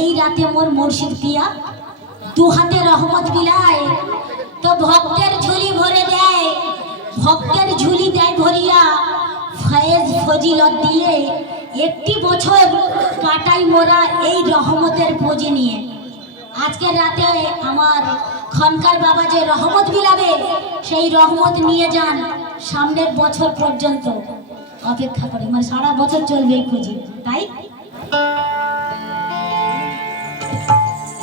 এই রাতে মোর মুর্শিদ পিয়া দু হাতে রহমত বিলায় তো ভক্তের ঝুলি ভরে দেয়, ভক্তের ঝুলি দেয় ভরিয়া ফয়েজ ফজিলত দিয়ে একটি বছর কাটাই মোরা এই রহমতের পুঁজি নিয়ে। আজকের রাতে আমার খনকার বাবা যে রহমত বিলাবে সেই রহমত নিয়ে যান সামনের বছর পর্যন্ত অপেক্ষা করে, মানে সারা বছর চলবে এই খুঁজি। তাই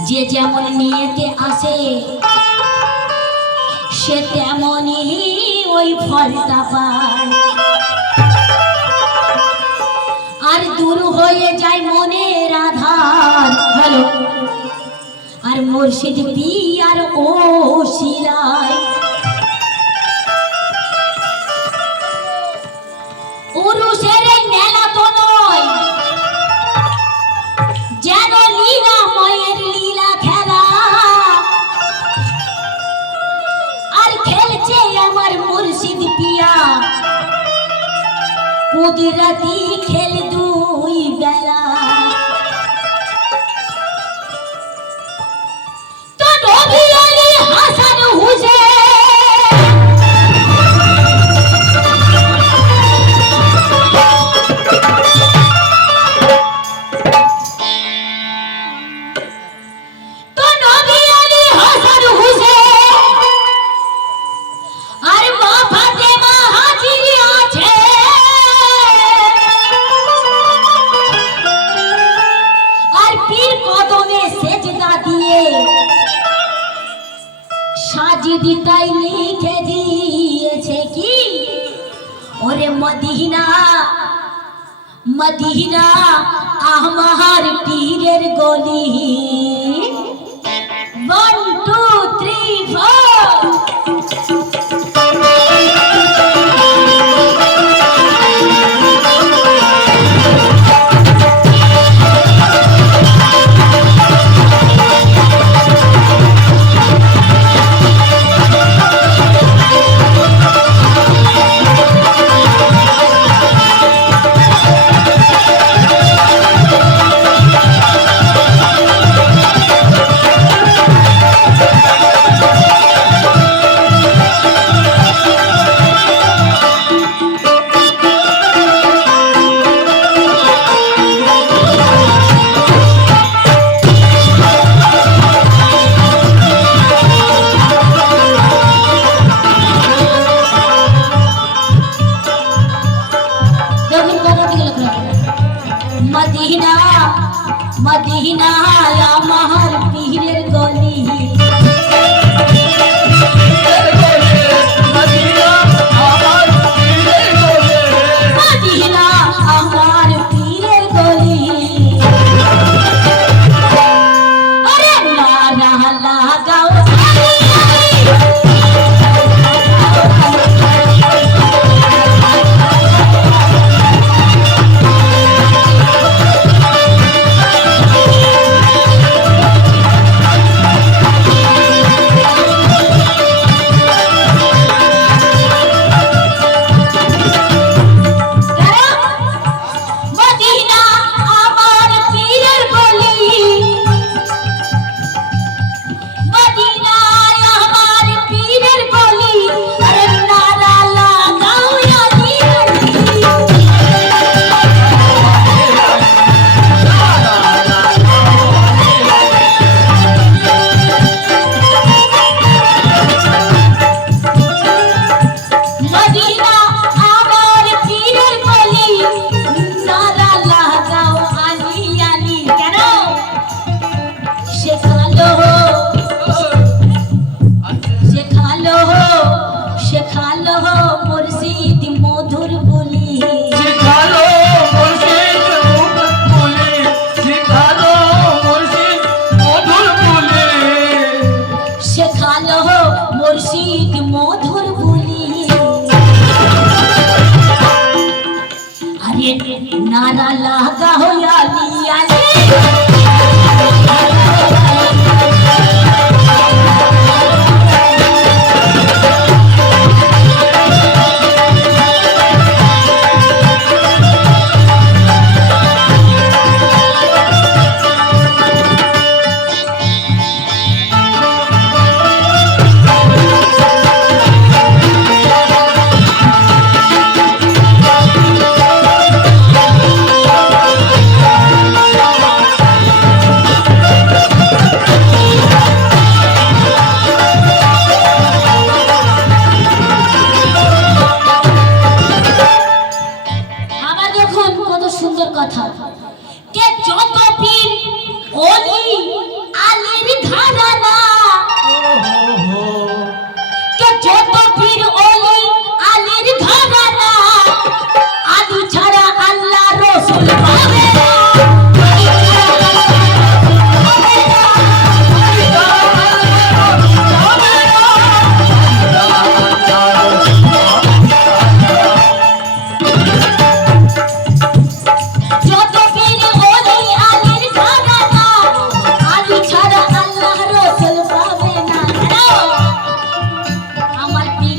যে যেমন নিয়েতে আসে সে তেমনই ওই ফলটা পায়, আর দূর হয়ে যায় মনের আধার। হ্যালো, আর মুর্শিদ পিয়ার ও শিলায় উরুষের মেলা তো নয়, যেন লীলা মায়ের লীলা খেলা, আর খেলছে আমার মুর্শিদ পিয়া কুদরতি খেল দুই বেলা। তো নবী আলী হাসান হুসেন সাজিদিতাই লিখে দিয়েছে কি ওরে মদিনা মদিনা আমার পীরের গলি। 1 2 3 4 মদিনা মদিনা আমার পীরের গলি। মদিনা আমার পীরের গলি। আরে নারা লাগাও মুর্শিদ মধুর বলি। আরে নারা লাগা হইয়া আলী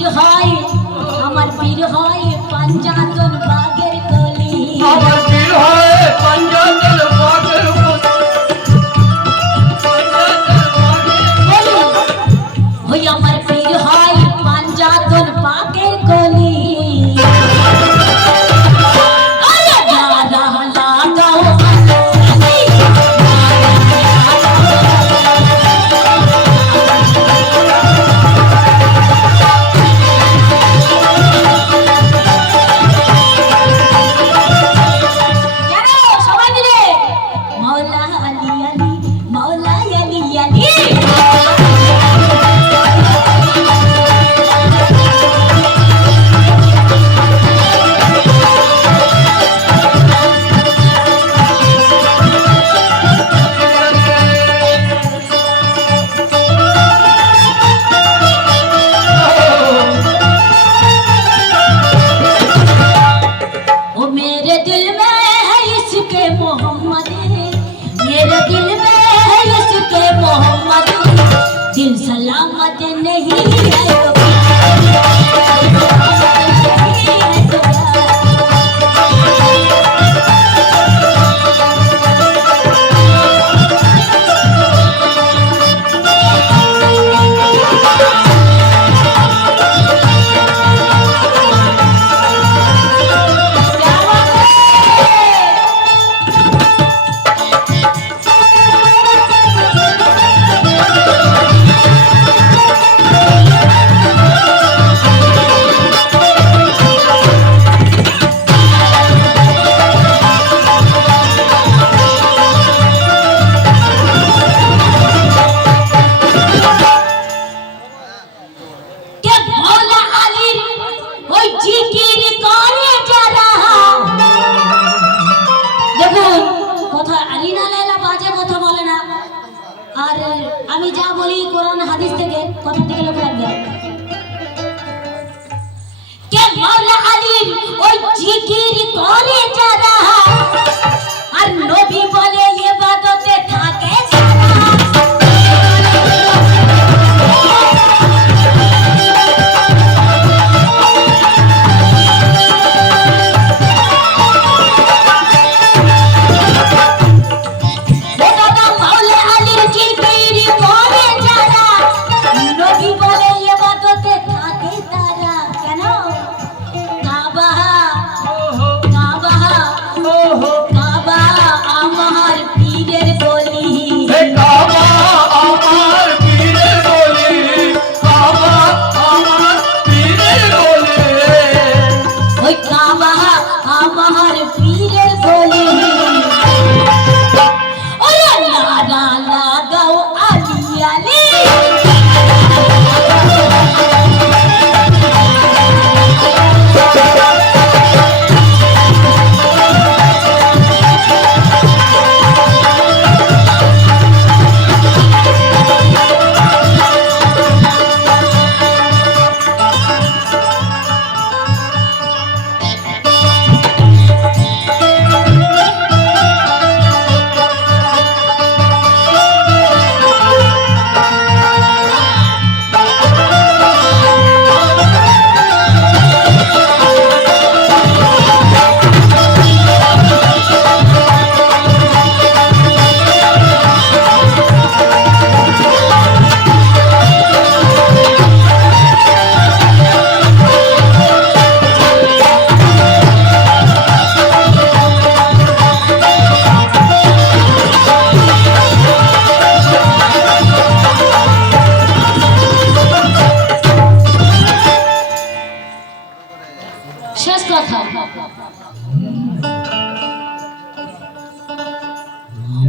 পীর হয় আমার পীর হয় পাঞ্জাতন বাগের কলি আমার পীর হয় পাঞ্জাতন বাগের কলি ওই আমার পীর হয় পাঞ্জাতন বাগের কলি दिल सलामत नहीं है तो আমি যা বলি কোরআন হাদিস থেকে কথা থেকে লোক রাখবে কে মাওলা আলীর ওই জিকির করে যারা আর নবী বলে ইবাদতে থাকে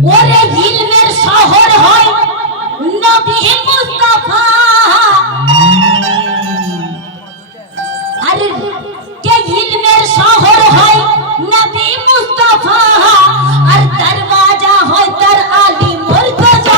ওরে ইলমের শহর হয় নবী মুস্তাফা আরে কে ইলমের শহর হয় নবী মুস্তাফা আর দরওয়াজা হয় তার আলী মুর্তজা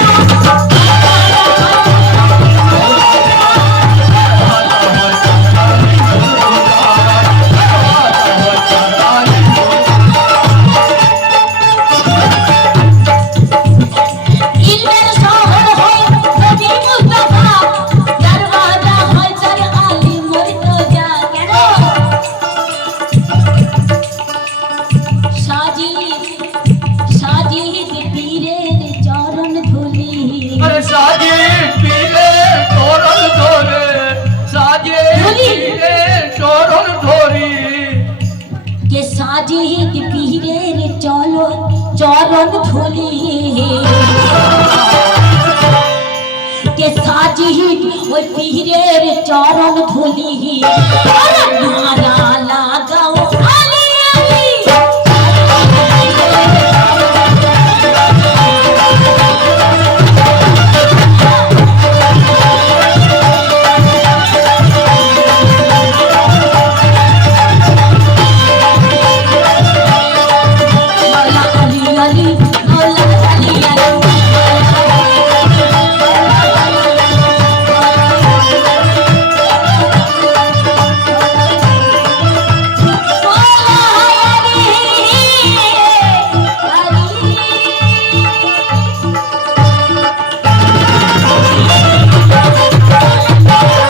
চরণ ধুলি কে সাজি ওই পীরের চরণ ধুলি